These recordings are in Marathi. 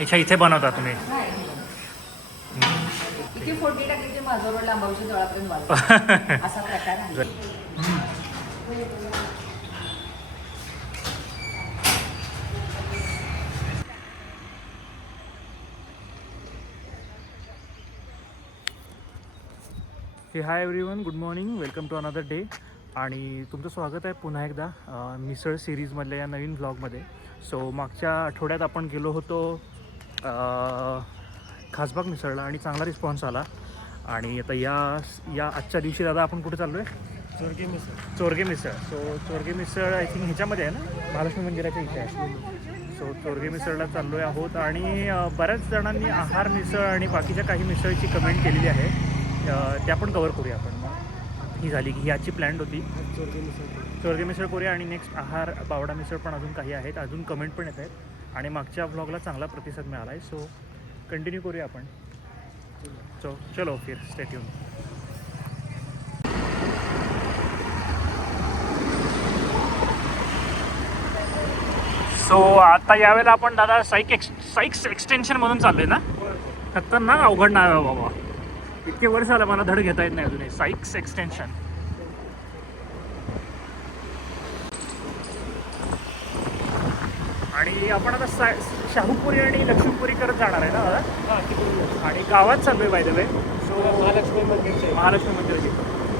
अच्छा, इथे बनवता तुम्ही? इथे फोडणी टाकली की माझा रोड लांबावशी जवळपर्यंत वाजतो असा प्रकार आहे. Hi everyone, good morning, welcome to another day. आणि तुमचं स्वागत आहे पुन्हा एकदा मिसळ सिरीजमधल्या या नवीन व्लॉगमध्ये. सो मागच्या आठवड्यात आपण गेलो होतो खासबाग मिसळला आणि चांगला रिस्पॉन्स आला. आणि आता या आजच्या दिवशी दादा आपण कुठे चाललो आहे? Chorge Misal. So Chorge Misal I think ह्याच्यामध्ये आहे ना, महालक्ष्मी मंदिराच्या इथे आहे. सो चोरगे मिसळला चाललो आहे आहोत. आणि बऱ्याच जणांनी आहार मिसळ आणि बाकीच्या काही मिसळची कमेंट केलेली आहे, त्या पण कवर करूया आपण. मग ही झाली की ही आजची प्लॅन होती. चोरगे मिसळ करूया आणि नेक्स्ट आहार बावडा मिसळ पण अजून काही आहेत, अजून कमेंट पण येत आहेत. आणि मागच्या व्लॉगला चांगला प्रतिसाद मिळाला आहे, सो कंटिन्यू करूया आपण. सो चलो फिर स्टे ट्यून. सो आता यावेळेला आपण दादा साईक्स एक्सटेन्शनमधून चाललो आहे ना? खतरनाक अवघड नाव आहे बाबा, इतके वर्ष झालं मला धड घेता येत नाही अजूनही. Sykes extension. आणि आपण आता शाहूपुरी आणि लक्ष्मीपुरी करत जाणार आहे ना दादा? आणि गावात चाललोय by the way. So Mahalakshmi मंदिराची.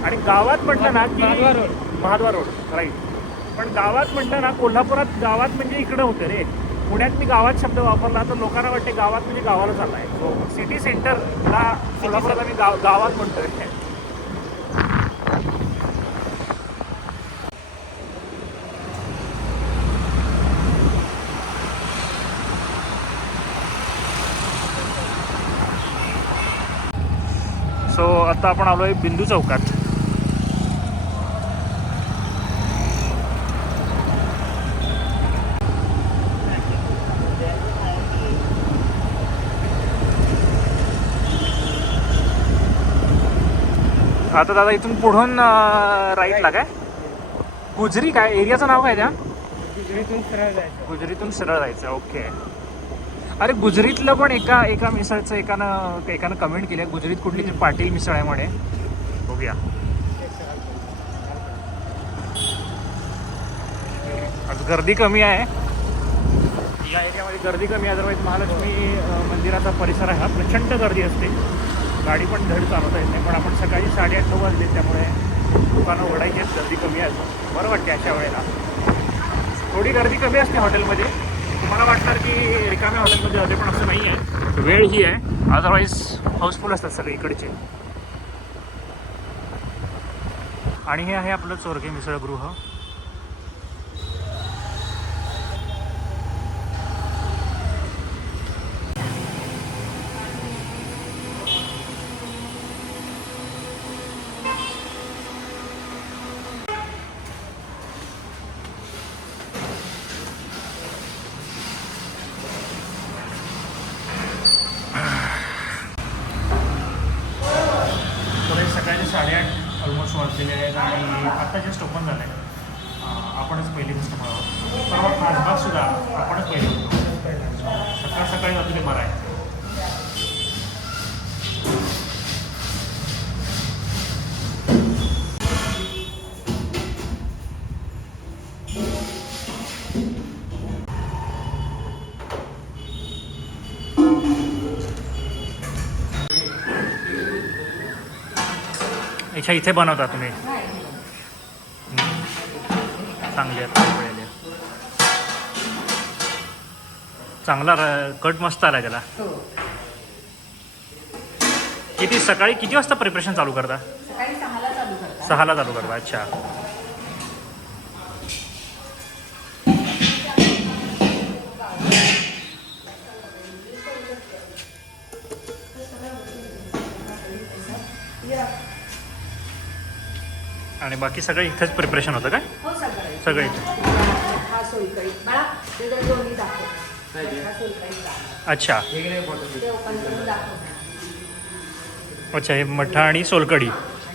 आणि गावात म्हटलं ना की महाद्वार रोड, राईट. पण गावात म्हटलं ना, कोल्हापुरात गावात म्हणजे इकडं होतं रे. पुण्यात मी गावात शब्द वापरला तर लोकांना वाटते गावात म्हणजे गावाला चालला आहे. सो सिटी सेंटरला कोल्हापुरात आम्ही गावात म्हणतोय. सो आता आपण आलो आहे बिंदू चौकात. आता दादा इथून पुढून राईटला काय गुजरी, काय एरियाचं नाव काय त्या? गुजरीतून सरळ जायचं. ओके. अरे गुजरीतलं पण एका मिसळचं एकानं कमेंट केली आहे, गुजरीत कुठली तरी पाटील मिसळ आहे म्हणे. बघूया. आज गर्दी कमी आहे या एरियामध्ये, गर्दी कमी. अदरवाईज महालक्ष्मी मंदिराचा परिसर आहे हा, प्रचंड गर्दी असते. गाडी पण धड चालवता येत नाही. पण आपण सकाळी 8:30-9 वाजले, त्यामुळे दुकानं उघडायची आहेत, गर्दी कमी आहे. बरं वाटते अशा वेळेला. थोडी गर्दी कमी असते हॉटेलमध्ये. तुम्हाला वाटणार की रिकाम्या हॉटेलमध्ये होते, पण असं नाही आहे. वेळ ही आहे, अदरवाईज हाऊसफुल असतात सगळे इकडचे. आणि हे आहे आपलं चोरगे मिसळगृह. सकाळचे 8:30 ऑलमोस्ट वाजलेले आहेत आणि आत्ता जस्ट ओपन झालं आहे. आपणच पहिली कस्टमर आहोत. परवा खासबागसुद्धा आपणच पहिले होतो. सकाळ सकाळी जातो ते बरं आहे. अच्छा, इथे बनवता तुम्ही? चांगले आहेत. चांगला कट मस्त आला त्याला. सकाळी किती वाजता प्रिपरेशन चालू करता? सकाळी 6ला चालू करता. 6ला चालू करता. अच्छा. आणि बाकी सगळं इथेच प्रिपरेशन होतं काय? हो, सगळं इथे. हा सोलकढी बाळा, ते जर दोन्ही दाखव. अच्छा. ते ओपन करून दाखव. अच्छा, हे मठ्ठा आणि सोलकढी.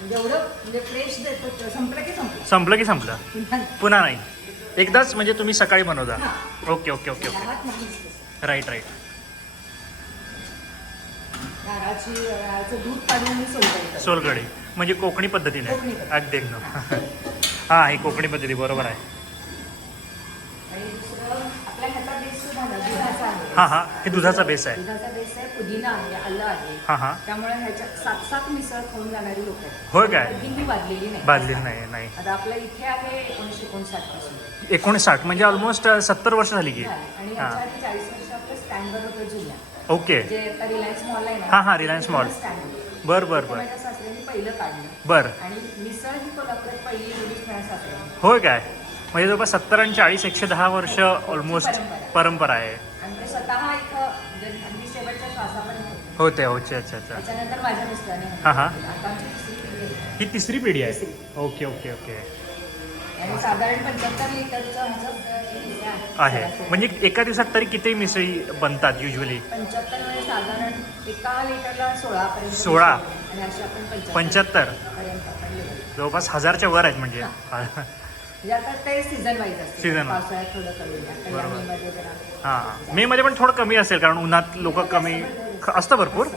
जेवढं म्हणजे फ्रेश देतो, संपलं की संपलं पुन्हा नाही. एकदाच म्हणजे तुम्ही सकाळी बनवता? Okay okay okay okay. Right right. नारळाचं दूध काढून मी सोलकढी करते. सोलकढी म्हणजे कोकणी पद्धतीने. कोकणी पद्धती. अगदी एकदम. हां, ही कोकणी पद्धती बरोबर आहे. आणि दुसरं आपल्या ह्याचा बेस सुद्धा ना दुधाचा आहे. हां हां, हे दुधाचा बेस आहे. दुधाचा बेस आहे, पुदिना आहे, आलं आहे. हां हां, त्यामुळे ह्याच्यात 7 मिसळ खाऊन जाणारी लोक आहेत. होय काय? कधीही बाजलेली नाही. भाजलेली नाही. आता आपल्या इथे आहे 1959 पासून 1960 म्हणजे ऑलमोस्ट 70 वर्ष झाली की. झाली. आणि हां, याच्या आधी 40 वर्ष आपलं स्टँडवर होतं जुन्या. ओके. जे आता रिलायन्स मॉल आहे ना. हां हां, रिलायन्स मॉल. स्टँड होतं. बर. माझ्या सासऱ्यांनी पहिलं काढलं. बर. आणि मिसळ ही कोल्हापुरात पहिली एवढीच माझ्या सासऱ्यांनी. होय काय? म्हणजे जवळपास 70 आणि 40 110 वर्ष ऑलमोस्ट परंपरा आहे. आणि ते स्वतः इथं म्हणजे अगदी शेवटच्या श्वासापर्यंत होते. अच्छा. त्याच्यानंतर माझ्या मिस्टरांनी हां हां, आता आमची तिसरी पिढी आहे. ही तिसरी पिढी आहे. तिसरी. ओके. आणि साधारण 75 लिटरचं ह्याचं आहे. म्हणजे एका दिवसात तरी किती मिसळी बनतात युजली? 75 म्हणजे साधारण एका लिटरला 16 पर्यंत. 16. आणि अशी आपण 75 75 पर्यंत आपण लिहितो. जवळपास 1000च्या वर आहेत म्हणजे. म्हणजे आता ते सीझन वाईज असते. Season wise. पावसाळ्यात थोडं कमी आता या मेमध्ये जरा हां, मे मध्ये पण थोडं कमी असेल कारण उन्हात लोक कमी असतं भरपूर.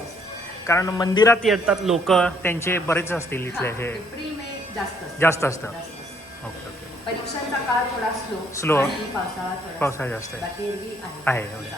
कारण मंदिरात येतात लोक, त्यांचे बरेच असतील इथले हे. एप्रिल मे जास्त असतं. जास्त असतं. जास्त असतं. ओके. परीक्षांचा काळ थोडा स्लो. Slow. आणि पावसाळा थोडा पावसाळा जास्त आहे. बाकी एरवी आहे एवढं.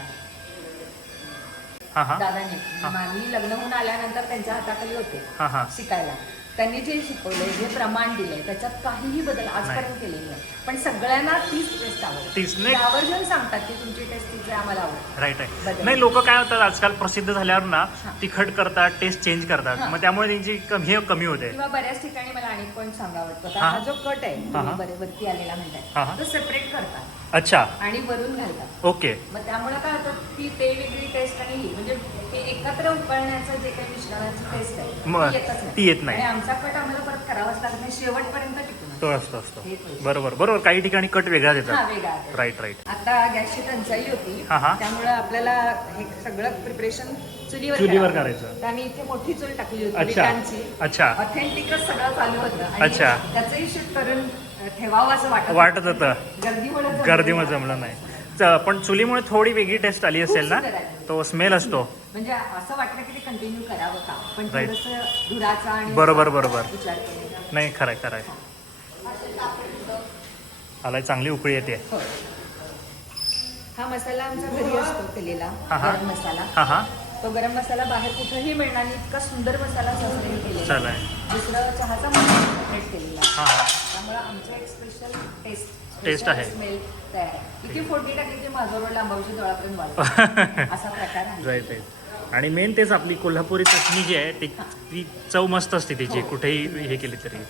हां. दादाने मी लग्न होऊन आल्यानंतर त्यांच्या हाताखाली होते हां. शिकायला. त्यांनी जे शिकवलंय, जे प्रमाण दिलंय, त्याच्यात काहीही बदल आजपर्यंत केलेली नाही. पण सगळ्यांना तीच टेस्ट तीच आवडते. नाही. आवर्जून सांगतात की तुमची टेस्ट तीच आहे, आम्हाला आवडते. राईट आहे. बदल. नाही, लोक काय होतात आजकाल प्रसिद्ध झाल्यावर ना हां. तिखट करतात, टेस्ट चेंज करतात. हां. मग त्यामुळे त्यांची हे कमी होते. किंवा बऱ्याच ठिकाणी मला अनेक पॉईंट सांगा आवडतो. हां. हा जो कट आहे हां. तुम्ही वरती आलेला हां. म्हणताय, तो सेपरेट करतात अच्छा. आणि वरून घालतात. ओके. मग त्यामुळे काय होतं की ते वेगळी टेस्ट आणि ही म्हणजे ते एकत्र उकळण्याचं जे काही मिश्रणाची टेस्ट आहे मग ती येत नाही. आणि आमचा कट आम्हाला परत करावाच लागत नाही, शेवटपर्यंत टिकून तो असतो. हे तो. बरोबर. काही ठिकाणी कट वेगळा हा देतात. वेगळा आहे. राईट. आता गॅसची टंचाई होती, हां. त्यामुळे आपल्याला हे सगळं प्रिपरेशन चुलीवर चुलीवर करावं. करायचं. तर आम्ही इथे मोठी चूल टाकली होती अच्छा. विटांची. अच्छा. ऑथेंटिकच सगळं चालू होतं आणि अच्छा. त्याचंही शूट करून ठेवावं असं वाटत होतं. गर्दीमुळे जमलं नाही. पण चुलीमुळे थोडी वेगळी टेस्ट आली असेल ना. तो स्मेल असतो. म्हणजे असं वाटलं की ते कंटिन्यू करावं का, पण Right. थोडंसं धुराचा आणि बरोबर. विचार केलेला. नाही, खरंय. आलाय, चांगली उकळी येते. हो. हा मसाला आमच्या घरी असतो केलेला, हां. गरम मसाला. हां. तो गरम मसाला बाहेर कुठेही मिळणार नाही, इतका सुंदर मसाला सासऱ्यांनी केलेला. चालेल. दुसरं चहाचा मसाला सेपरेट केलेला. हां. त्यामुळे आमचं एक स्पेशल टेस्ट आहे. स्मेल तयार आहे. किती फोडणी टाकली की माझं रोड लांबावशी तळापर्यंत वाढतो असा प्रकार आहे. राईट. आणि मेन तेच आपली कोल्हापुरी चटणी जी आहे ती चव मस्त असते त्याची, कुठेही हे केली तरी.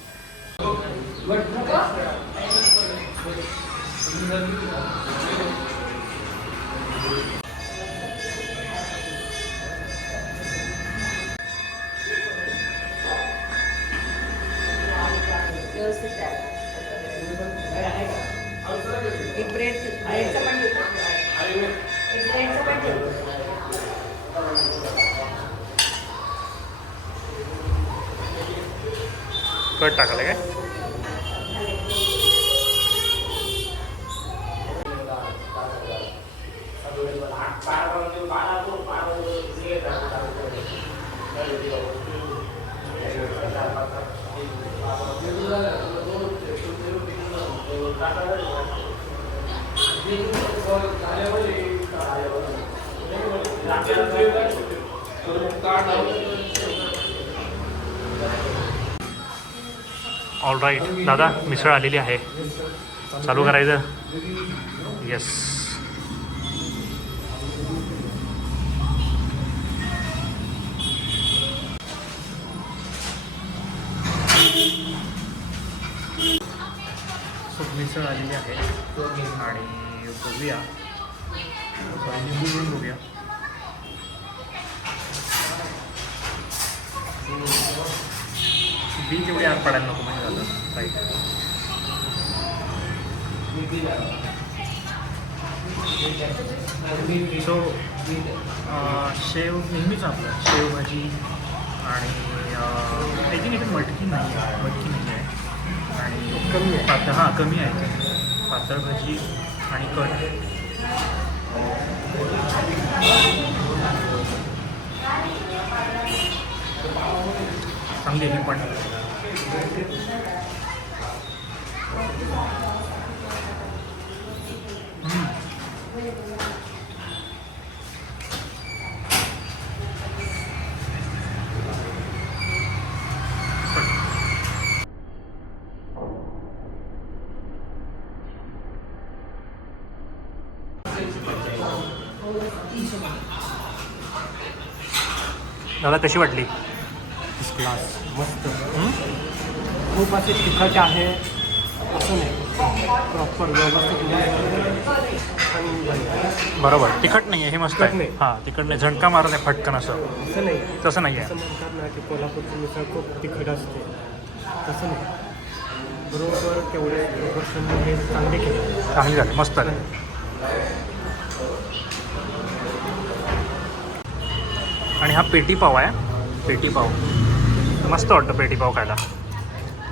व्यवस्थित तयार. एक ब्रेडचं पण देऊ का? एक ब्रेडचं पण देऊ. कट टाकायला काय? All right. दादा, मिसळ आलेली आहे. चालू करायचं. येस. मिसळ आलेली आहे आणि बघूया, लिंबू म्हणून बघूया. बी तेवढी आग पडायला नको म्हणजे झालं. राईट. सो शेव नेहमीच आपलं शेवभाजी आणि आय थिंक इथे मटकी नाही आहे आणि कमी आहे पातळ. हां, कमी आहे पातळ भाजी आणि कट. चांगली ही पण. दादा कशी वाटली? क्लास मस्त. खूप असे तिखट आहे असं नाही, प्रॉपर व्यवस्थित. बरोबर, तिखट नाही आहे हे मस्त तिखट आहे. नाही. हां, तिखट नाही, झणका मारत नाही फटकन असं. असं नाही, तसं नाही आहे. असं म्हणतात ना की कोल्हापूरची मिसळ खूप तिखट असते, तसं नाही. बरोबर तेवढे प्रोपोर्शन हे चांगले केले. चांगली झाली, मस्त आहे. आणि हा पेटी पाव आहे. पेटी पाव मस्त वाटतं, पेटी पाव खायला.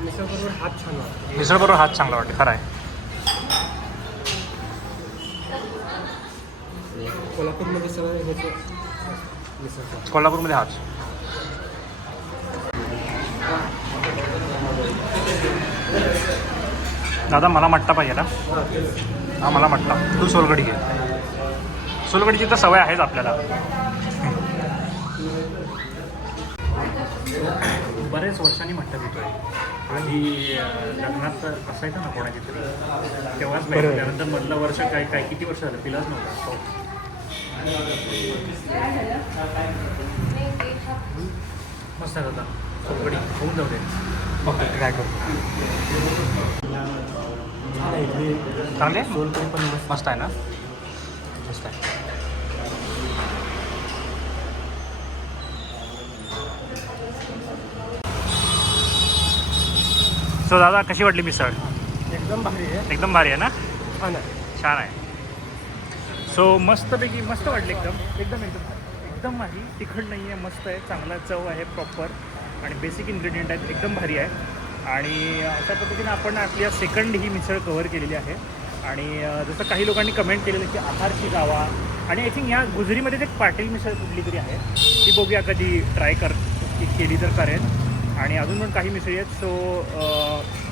मिसळबरोबर हात छान वाटतो. मिसळबरोबर हात चांगला वाटतं, खरं आहे. कोल्हापूरमध्ये सगळं ह्याचं मिसळ. कोल्हापूरमध्ये हाच. दादा मला मट्टा पाहिजे ना. हा मला मट्टा. तू सोलकढी घे. सोलकढीची तर सवय आहेच आपल्याला. बरेच वर्षांनी मट्टा पितोय. आधी लग्नात असायचं ना कोणाची तरी, तेव्हाच पाहिजे. त्यानंतर मधलं वर्ष काय किती वर्ष झालं पिलाच नव्हता. मस्त आहे दादा, सोलकढी होऊन जाऊ दे. ओके, ट्राय करतो. चांगले सोलकढी पण मस्त. मस्त आहे ना. मस्त आहे. सो दादा कशी वाटली मिसळ? एकदम भारी आहे. एकदम भारी आहे ना. छान आहे. छान आहे. सो मस्तपैकी मस्त वाटली एकदम एकदम एकदम एकदम भारी. तिखट नाही आहे, मस्त आहे, चांगला चव आहे प्रॉपर. आणि बेसिक इन्ग्रेडियंट आहेत, एकदम भारी आहे. आणि अशा पद्धतीने आपण आपली सेकंड ही मिसळ कव्हर केलेली आहे. आणि जसं काही लोकांनी कमेंट केलेलं की आहारची जावा. आणि आय थिंक ह्या गुजरीमध्ये एक पाटील मिसळ कुठली तरी आहे, ती बघूया कधी ट्राय केली तर करेन. आणि अजून पण काही मिसळी आहेत. सो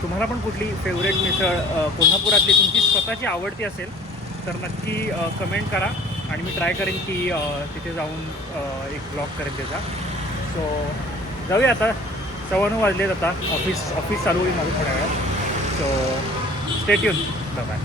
तुम्हाला पण कुठली फेवरेट मिसळ कोल्हापुरातली तुमची स्वतःची आवडती असेल तर नक्की कमेंट करा. आणि मी ट्राय करेन की तिथे जाऊन एक ब्लॉग करेन त्याचा. सो जाऊया आता. 9:15 वाजलेत आता. ऑफिस चालू होईल माझं थोड्या वेळात. So stay tune. बाय.